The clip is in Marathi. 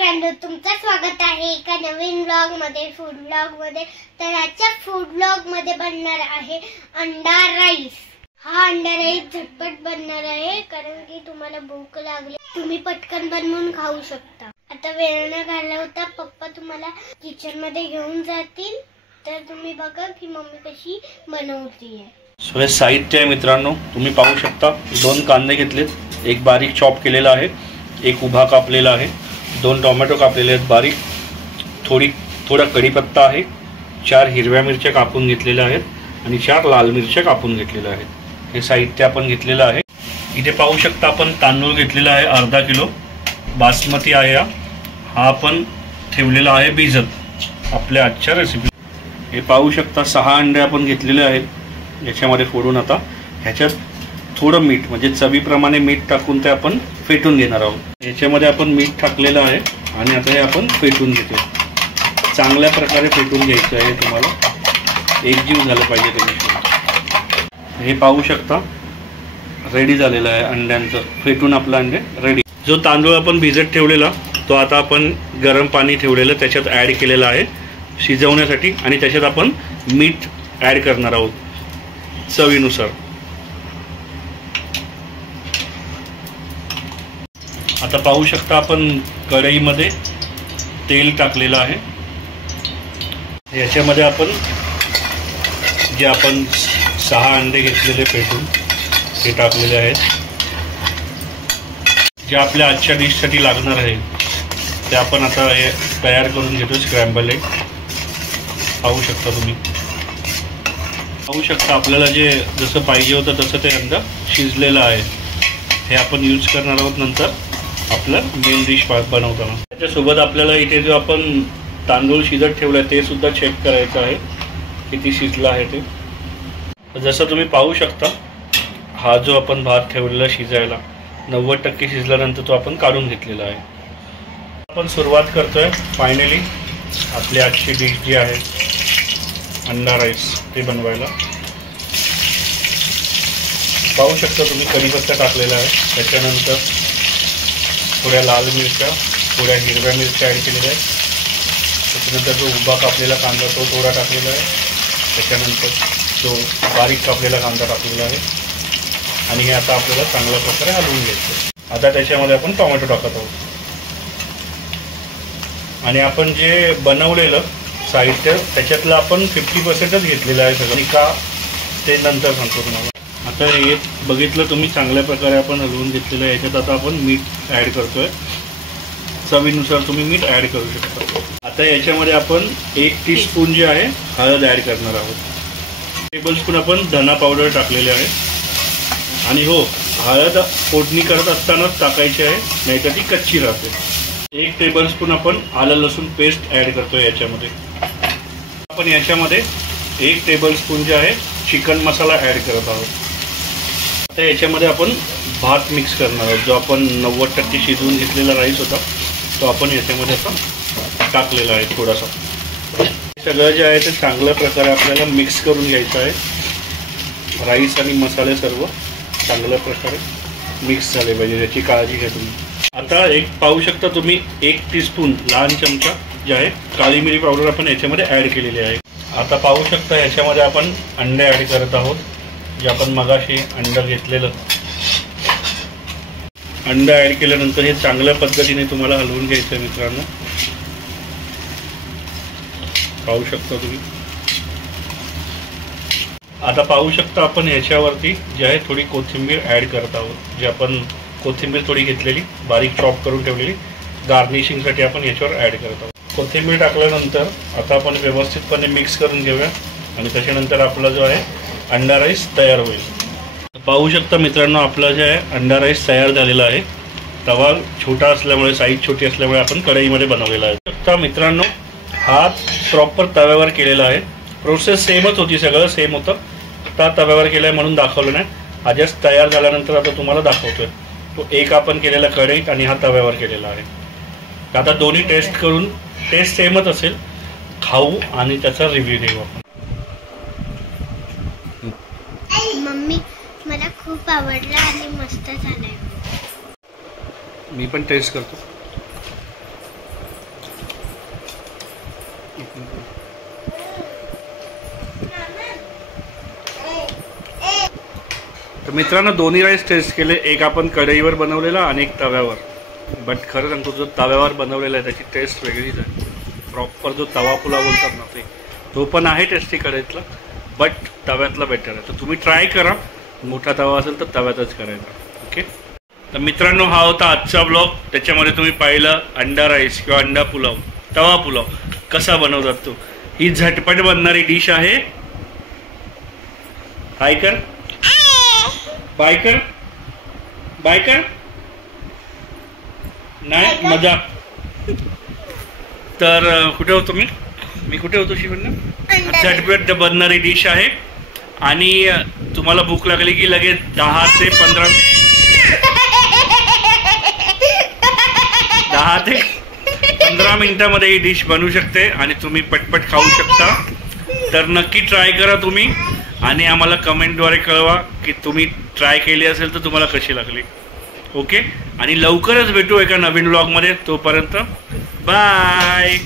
फ्रेंड, तुमचं स्वागत आहे एका नवीन व्लॉग मध्ये, फूड व्लॉग मध्ये। तर आजच्या फूड व्लॉग मध्ये बनणार आहे अंडा राईस। हा अंडा राईस झटपट बनणार आहे कारण की तुम्हाला भूक लागली, तुम्ही पटकन बनवून खाऊ शकता। आता वेळ न घालवता पप्पा तुम्हाला किचन मध्ये घेऊन जातील, तर तुम्ही बघा की मम्मी कशी बनवतीये। सो हे साहित्य आहे मित्रांनो, तुम्ही पाहू शकता। 2 कांदे घेतलेत, एक बारीक चॉप केलेला आहे, एक उभा कापलेला आहे, 2 टोमॅटो कापलेले आहेत बारीक, थोडा कढीपत्ता आहे, 4 हिरव्या मिरच्या कापून घेतलेल्या आहेत आणि 4 लाल मिरच्या कापून घेतलेल्या आहेत। हे साहित्य आपण घेतलेलं आहे। इथे पाहू शकता आपण तांदूळ घेतलेला आहे अर्धा किलो, बासमती आहे हा आपण ठेवलेला आहे भिजत आपल्या आजच्या रेसिपी। हे पाहू शकता 6 अंडे आपण घेतलेले आहेत याच्यामध्ये फोडून। आता ह्याच्यात थोडं मीठ म्हणजे चवीप्रमाणे मीठ टाकून ते आपण फेटून घेणार आहोत। याच्यामध्ये आपण मीठ टाकलेलं आहे आणि आता हे आपण फेटून घेतो। चांगल्या प्रकारे फेटून घ्यायचं आहे, तुम्हाला एकजीव झालं पाहिजे त्याच्याशी। हे पाहू शकता रेडी झालेलं आहे अंड्यांचं फेटून, आपलं अंडे रेडी। जो तांदूळ आपण भिजत ठेवलेला तो आता आपण गरम पाणी ठेवलेलं त्याच्यात ॲड केलेला आहे शिजवण्यासाठी, आणि त्याच्यात आपण मीठ ॲड करणार आहोत चवीनुसार। आता पाहू शकता आपण कढईमध्ये तेल टाकलेलं आहे। याच्यामध्ये आपण जे आपण 6 अंडे घेतलेले फेटून ते टाकलेले आहेत। जे आपल्या आजच्या डिशसाठी लागणार आहे ते आपण आता हे तयार करून घेतो। स्क्रॅम्बल एग पाहू शकता तुम्ही, पाहू शकता आपल्याला जे जसं पाहिजे होतं तसं ते अंडा शिजलेलं आहे। हे आपण यूज करणार आहोत नंतर आपलं मेन डिश बनवताना। त्याच्यासोबत आपल्याला इथे जो आपण तांदूळ शिजत ठेवला ते सुद्धा चेक करायचं आहे किती शिजलं आहे ते। जसं तुम्ही पाहू शकता हा जो आपण भात ठेवलेला शिजायला 90% शिजल्यानंतर तो आपण काढून घेतलेला आहे। आपण सुरुवात करतोय फायनली आपली आजची डिश जी आहे अंडा राईस ते बनवायला। पाहू शकता तुम्ही कढीपत्ता टाकलेला आहे, त्याच्यानंतर थोड्या लाल मिरच्या, थोड्या हिरव्या मिरच्या ॲड केलेल्या आहेत, त्याच्यानंतर जो उभा कापलेला कांदा तो थोडा टाकलेला आहे, त्याच्यानंतर जो बारीक कापलेला कांदा टाकलेला आहे, आणि हे आता आपल्याला चांगल्या प्रकारे हलवून घ्यायचं। आता त्याच्यामध्ये आपण टोमॅटो टाकत आहोत, आणि आपण जे बनवलेलं साहित्य त्याच्यातलं आपण 50%च घेतलेलं आहे सगळं, का ते नंतर सांगतो तुम्हाला। आता हे बघितलं तुम्ही चांगल्या प्रकारे आपण हलवून घेतलेलं आहे। याच्यात आता आपण मीठ ॲड करतोय, चवीनुसार तुम्ही मीठ ॲड करू शकता। आता याच्यामध्ये आपण 1 टीस्पून जे आहे हळद ॲड करणार आहोत। टेबलस्पून आपण धना पावडर टाकलेले आहे, आणि हो हळद फोडणी करत असतानाच टाकायची आहे, नाहीतर ती कच्ची राहते। 1 टेबलस्पून आपण आलं लसूण पेस्ट ॲड करतोय याच्यामध्ये। आपण याच्यामध्ये 1 टेबलस्पून जे आहे चिकन मसाला ॲड करत आहोत। आता याच्यामध्ये आपण भात मिक्स करणार आहोत, जो आपण 90% शिजवून घेतलेला राईस होता तो आपण याच्यामध्ये आता टाकलेला आहे थोडासा। सगळं जे आहे ते चांगल्या प्रकारे आपल्याला मिक्स करून घ्यायचं आहे। राईस आणि मसाले सर्व चांगल्या प्रकारे मिक्स झाले पाहिजे, याची काळजी घ्या तुम्ही। आता एक पाहू शकता तुम्ही 1 टीस्पून लहान चमचा जे आहे काळी मिरी पावडर आपण याच्यामध्ये ॲड केलेली आहे। आता पाहू शकता याच्यामध्ये आपण अंडे ॲड करत आहोत, जे आपण मगाशी अंडं घेतलेलं अंडं ॲड केल्यानंतर हे चांगल्या पद्धतीने तुम्हाला हलवून घ्यायचं आहे मित्रांनो। पाहू शकता तुम्ही। आता पाहू शकता आपण ह्याच्यावरती जे आहे थोडी कोथिंबीर ॲड करत आहोत, जे आपण कोथिंबीर थोडी घेतलेली बारीक चॉप करून ठेवलेली गार्निशिंगसाठी आपण याच्यावर ॲड करत आहोत। कोथिंबीर टाकल्यानंतर आता आपण व्यवस्थितपणे मिक्स करून घेऊया, आणि त्याच्यानंतर आपला जो आहे अंडा राईस तयार होईल। पाहू शकता मित्रांनो आपला जे आहे अंडा राईस तयार झालेला आहे। तवा छोटा असल्यामुळे, साईज छोटी असल्यामुळे आपण कढईमध्ये बनवलेला आहे। आता मित्रांनो हा प्रॉपर तव्यावर केलेला आहे, प्रोसेस सेमच होती, सगळं सेम होतं, आता तव्यावर केलं आहे म्हणून दाखवलं नाही। हा जस्ट तयार झाल्यानंतर आता तुम्हाला दाखवतोय। तो एक आपण केलेला कढईत आणि हा तव्यावर केलेला आहे। आता दोन्ही टेस्ट करून, टेस्ट सेमच असेल, खाऊ आणि त्याचा रिव्ह्यू देऊ आपण। मम्मी मला खूप आवडला आणि मस्त झालाय। मी पण टेस्ट करतो। तर मित्रांनो दोन्ही राईस टेस्ट केले, एक आपण कढईवर बनवलेला आणि एक तव्यावर. बट खरं सांगतो जो तव्यावर बनवलेला आहे त्याची टेस्ट वेगळीच आहे. प्रॉपर जो तवा पुलाव बोलतात ना ते, तो पण आहे टेस्टी कढईतला, बट तव्यातला बेटर आहे. तर तुम्ही ट्राय करा, मोठा तवा असेल तर तव्यातच करायचा. ओके. तर मित्रांनो हा होता आजचा ब्लॉग. त्याच्यामध्ये तुम्ही पाहिलं अंडा राईस किंवा अंडा पुलाव, तवा पुलाव कसा बनवतात तो. ही झटपट बनणारी डिश आहे. हाय कर, बाय कर, बाय कर, नाही मजा. तर कुठे होतो मी कुठे होतो शिवण्णा. झटपट बनणारी डिश आहे आणि तुम्हाला भूक लागली की लगेच 10 ते 15 मिनिटामध्ये ही डिश बनवू शकते आणि तुम्ही पटपट खाऊ शकता. तर नक्की ट्राय करा तुम्ही आणि आम्हाला कमेंटद्वारे कळवा की तुम्ही ट्राय केली असेल तर तुम्हाला कशी लागली. ओके. आणि लवकरच भेटू एका नवीन व्लॉगमध्ये. तोपर्यंत बाय.